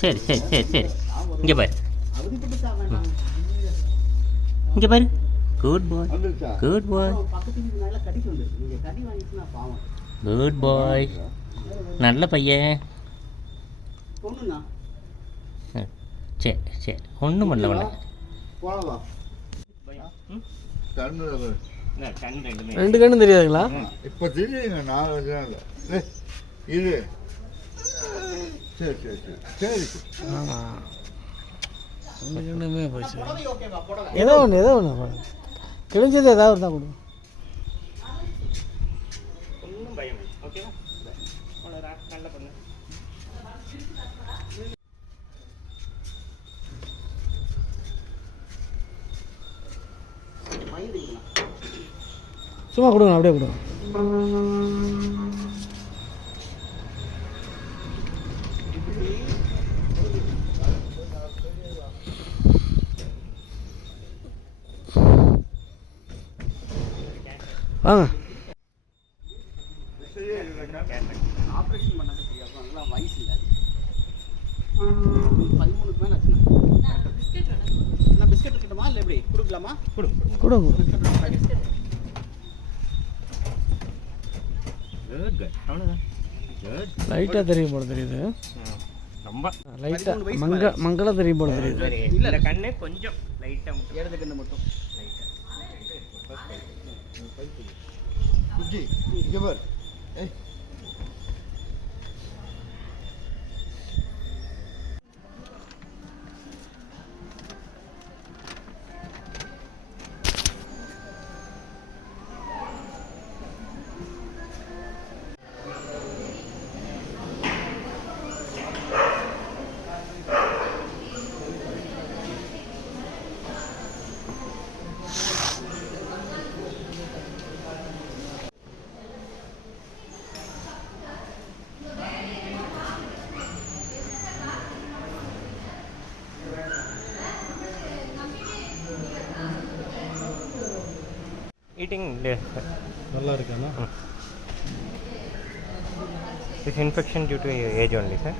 சரி சரி சரி சரி இங்கே பாரு இங்கே பாரு good bye good bye good பாய் நல்ல பையன் சரி சரி ஒன்றும் பண்ணல ஒன்று ரெண்டு கண்ணு தெரியாதுங்களா? இப்போ தெரியுங்க 4 வருஷம் இல்லை இது சரி சரி சரி சரி ஆமாம் ரெண்டு கண்ணுமே போச்சு. ஏதோ ஒன்று கிழிஞ்சது ஏதாவது தான் கொடுங்க. ஒன்றும் பயம் ஓகேவா நல்ல பொண்ணு சும்மா கொடுங்க அப்படியே கொடுங்க. வாங்க ஆப்ரேஷன் பண்ணாத தெரியாது அதெல்லாம் வயசு இல்லை 13க்கு மேலே ஆச்சுண்ணா. பிஸ்கெட் இருக்கட்டுமா இல்லை எப்படி கொடுக்கலாமா? கொடுங்க கொடுங்க. லைட்டாக தெரியும் போல தெரியுது. ரொம்ப லைட்டாக மங்களம் தெரியும் போல தெரியுது. இல்லை கண்ணு கொஞ்சம் லைட்டாக இடது கண்ணு மட்டும் குட்டி இங்கே பார் ஏய் ஈட்டிங் நல்லா இருக்காண்ணா. this infection due to age only sir.